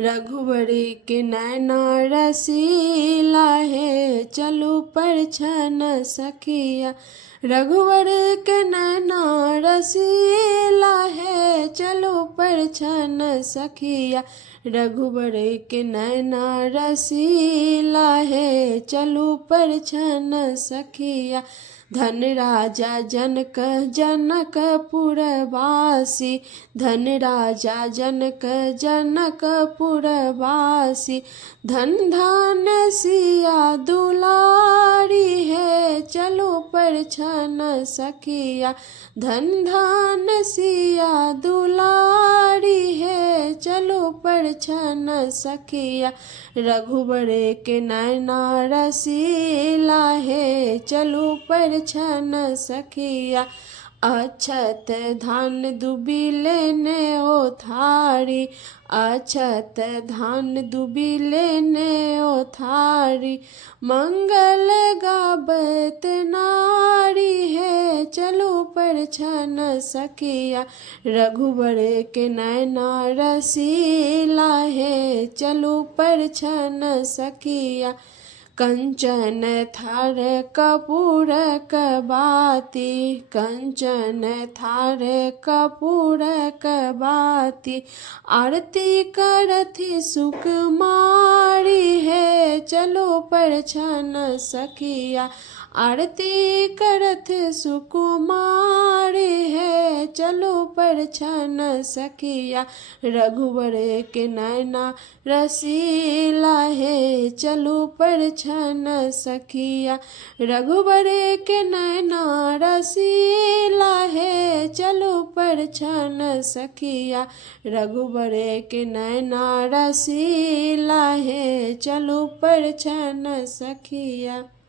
रघुवर के नैना रसीला है, चलू पर छन सखिया। रघुवर के नैना रसीला है, चलो पर छन सखिया। रघुवर के नैना रसीला है, चलो पर छन सखिया। धन राजा जनक जनकपुरवासी, धन राजा जनक जनकपुरवासी। धन धन सिया दुलारी है, चलो पर छन सखिया। धन धन सिया दुलारी है, चलो पर छन सखिया। रघुवर के नैना रसीला है, चलो पर छन सखिया। अक्षत धान दुबिले ने ओथारी, अक्षत धान दुबिले ने ओथारी। मंगल गाबत नारी है, चलो पर छन सखिया। रघुवर के नैना रसीला है, चलो पर छन सखिया। कंचन थार कपूर कबाती, कंचन थार कपूर कबाती। आरती करथि सुकुमारी है, चलो पर छन सखिया। आरती करथ सुकुमारी है, चलो पर छन सखिया। रघुवर के नैना रसीला है, चलो पर छन सखिया। रघुवर के नैना रसीला है, चलो पर छन सखिया। रघुवर के नैना रसीला है, चलो पर छन सखिया।